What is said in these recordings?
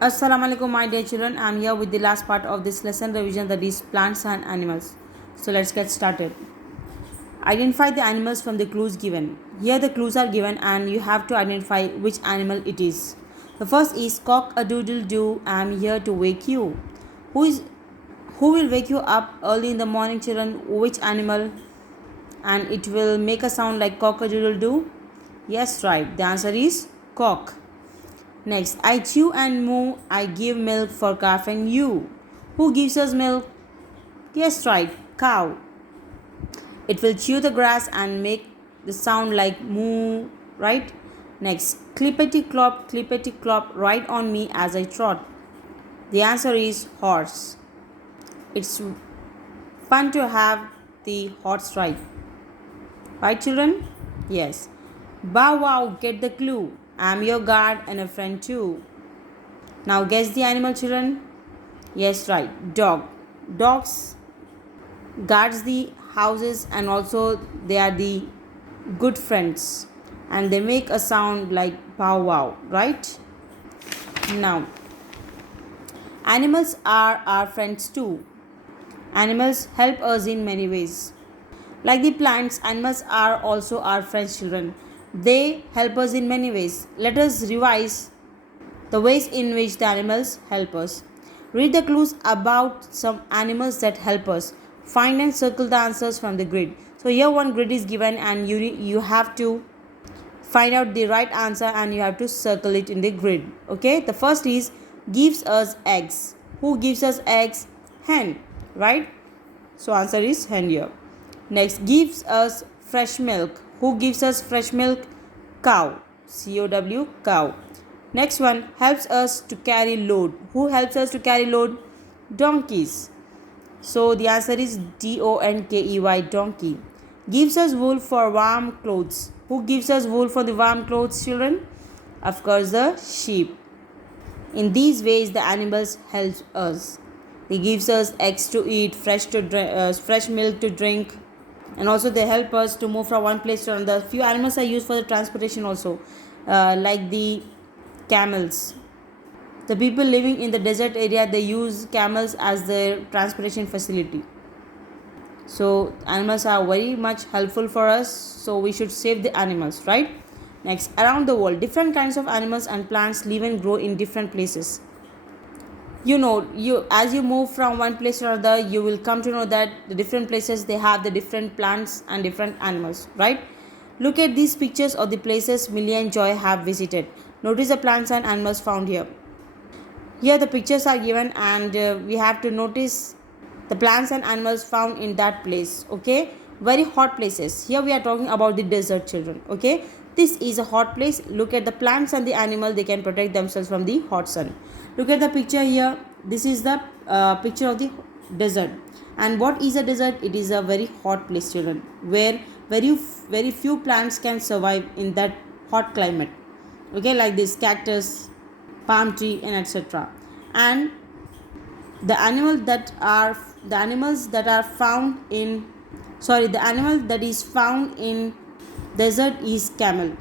Assalamu alaikum, my dear children. I am here with the last part of this lesson revision, that is plants and animals. So let's get started. Identify the animals from the clues given. Here the clues are given and you have to identify which animal it is. The first is cock a doodle doo. I am here to wake you. Who is who will wake you up early in the morning, children? Which animal? And it will make a sound like cock a doodle doo. Yes, right. The answer is cock. Next, I chew and moo, I give milk for calf and you. Who gives us milk? Yes, right, cow. It will chew the grass and make the sound like moo, right? Next, clippity clop, right on me as I trot. The answer is horse. It's fun to have the horse ride. Right, children? Yes. Bow wow, get the clue. I'm your guard and a friend too. Now guess the animal, children. Yes, right. Dog. Dogs guards the houses and also they are the good friends and they make a sound like bow wow, right? Now, animals are our friends too. Animals help us in many ways. Like the plants, animals are also our friends, children. They help us in many ways. Let us revise the ways in which the animals help us. Read the clues about some animals that help us. Find and circle the answers from the grid. So here one grid is given and you have to find out the right answer and you have to circle it in the grid. Okay, the first is gives us eggs. Who gives us eggs? Hen, right? So answer is hen here. Next, gives us fresh milk. Who gives us fresh milk? Cow. COW, cow. Next one, helps us to carry load. Who helps us to carry load? Donkeys. So the answer is DONKEY, donkey. Gives us wool for warm clothes. Who gives us wool for the warm clothes, children? Of course, the sheep. In these ways, the animals help us. They gives us eggs to eat, fresh milk to drink, and also they help us to move from one place to another. Few animals are used for the transportation also, like the camels. The people living in the desert area, they use camels as their transportation facility. So animals are very much helpful for us, so we should save the animals, right? Next, around the world, different kinds of animals and plants live and grow in different places. You as you move from one place to another, you will come to know that the different places, they have the different plants and different animals, right? Look at these pictures of the places Millie and Joy have visited. Notice the plants and animals found here. Here the pictures are given and we have to notice the plants and animals found in that place. Okay, very hot places. Here we are talking about the desert, children. Okay, this is a hot place. Look at the plants and the animal, they can protect themselves from the hot sun. Look at the picture here. This is the picture of the desert. And what is a desert? It is a very hot place, children, where very few plants can survive in that hot climate. Okay, like this cactus, palm tree, and etc. And the animals that are found in the animal that is found in desert is camel.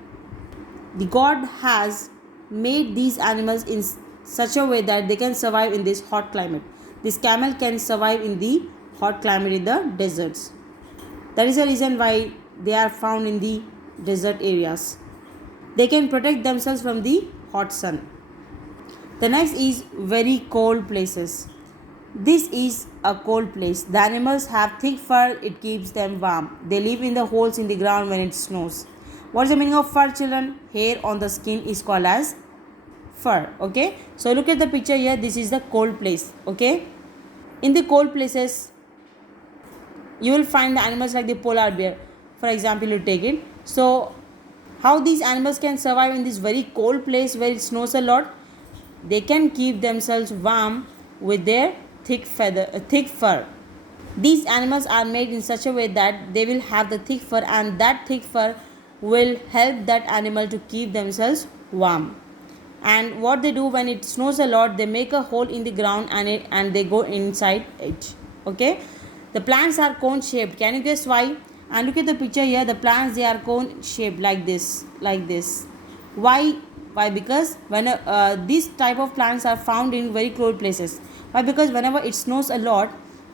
The god has made these animals in such a way that they can survive in this hot climate. This camel can survive in the hot climate in the deserts. That is the reason why they are found in the desert areas. They can protect themselves from the hot sun. The next is very cold places. This is a cold place. The animals have thick fur, it keeps them warm. They live in the holes in the ground when it snows. What is the meaning of fur, children? Hair on the skin is called as fur. Okay, so look at the picture here. This is the cold place. Okay, in the cold places, you will find the animals like the polar bear. For example, you take it. So, how these animals can survive in this very cold place where it snows a lot? They can keep themselves warm with their thick fur. These animals are made in such a way that they will have the thick fur, and that thick fur will help that animal to keep themselves warm. And what they do when it snows a lot, they make a hole in the ground and they go inside it. Okay, the plants are cone shaped. Can you guess why? And look at the picture here. The plants, they are cone shaped like this. Why Why? Because when these type of plants are found in very cold places. Why? Because whenever it snows a lot,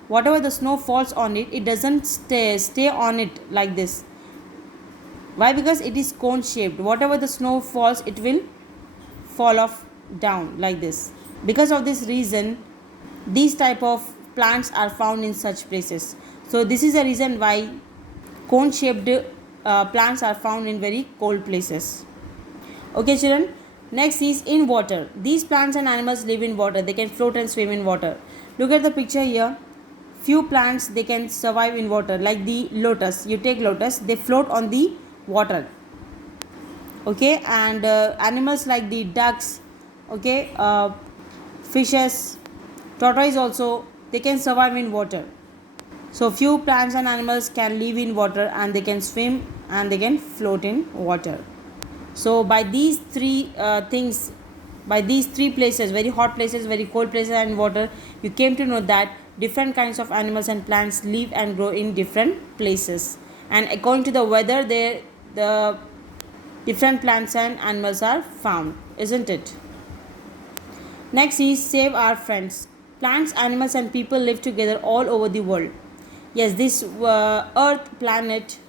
whatever the snow falls on it, it doesn't stay on it like this. Why? Because it is cone shaped. Whatever the snow falls, it will fall off down like this. Because of this reason, these type of plants are found in such places. So this is the reason why cone shaped plants are found in very cold places. Okay children, next is in water. These plants and animals live in water. They can float and swim in water. Look at the picture here. Few plants, they can survive in water, like the lotus. You take lotus, they float on the water. Okay, and animals like the ducks, okay, fishes, tortoise also, they can survive in water. So few plants and animals can live in water, and they can swim and they can float in water. So by these three things, by these three places, very hot places, very cold places, and water, you came to know that different kinds of animals and plants live and grow in different places, and according to the weather, the different plants and animals are found, isn't it? Next is save our friends. Plants, animals, and people live together all over the world. Yes, this earth planet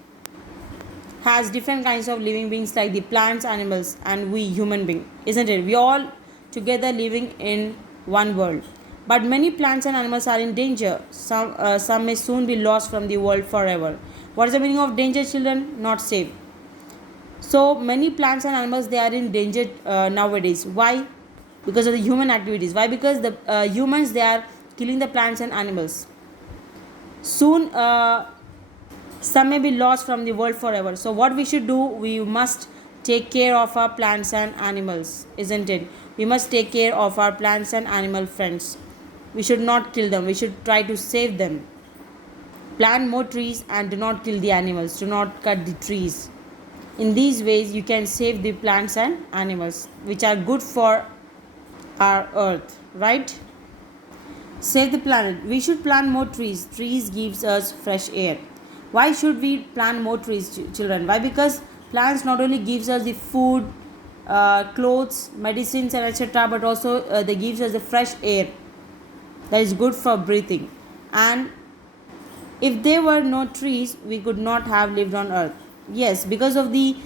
has different kinds of living beings, like the plants, animals, and we human being, isn't it? We all together living in one world. But many plants and animals are in danger. Some may soon be lost from the world forever. What is the meaning of danger, children? Not safe. So many plants and animals, they are in danger nowadays. Why? Because of the human activities. Why? Because the humans, they are killing the plants and animals. Soon some may be lost from the world forever. So what we should do, we must take care of our plants and animals, isn't it? We must take care of our plants and animal friends. We should not kill them. We should try to save them. Plant more trees and do not kill the animals. Do not cut the trees. In these ways, you can save the plants and animals, which are good for our earth, right? Save the planet. We should plant more trees. Trees gives us fresh air. Why should we plant more trees, children? Why? Because plants not only gives us the food, clothes, medicines, and etc., but also they gives us the fresh air that is good for breathing. And if there were no trees, we could not have lived on earth. Yes, because of the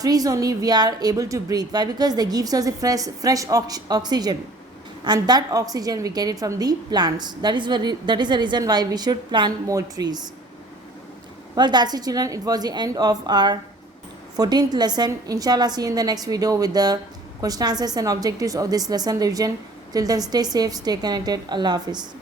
trees only we are able to breathe. Why? Because they gives us a fresh oxygen, and that oxygen we get it from the plants. That is the reason why we should plant more trees. Well, that's it, children. It was the end of our 14th lesson. Inshallah, see you in the next video with the question answers and objectives of this lesson revision. Till then, stay safe, stay connected. Allah Hafiz.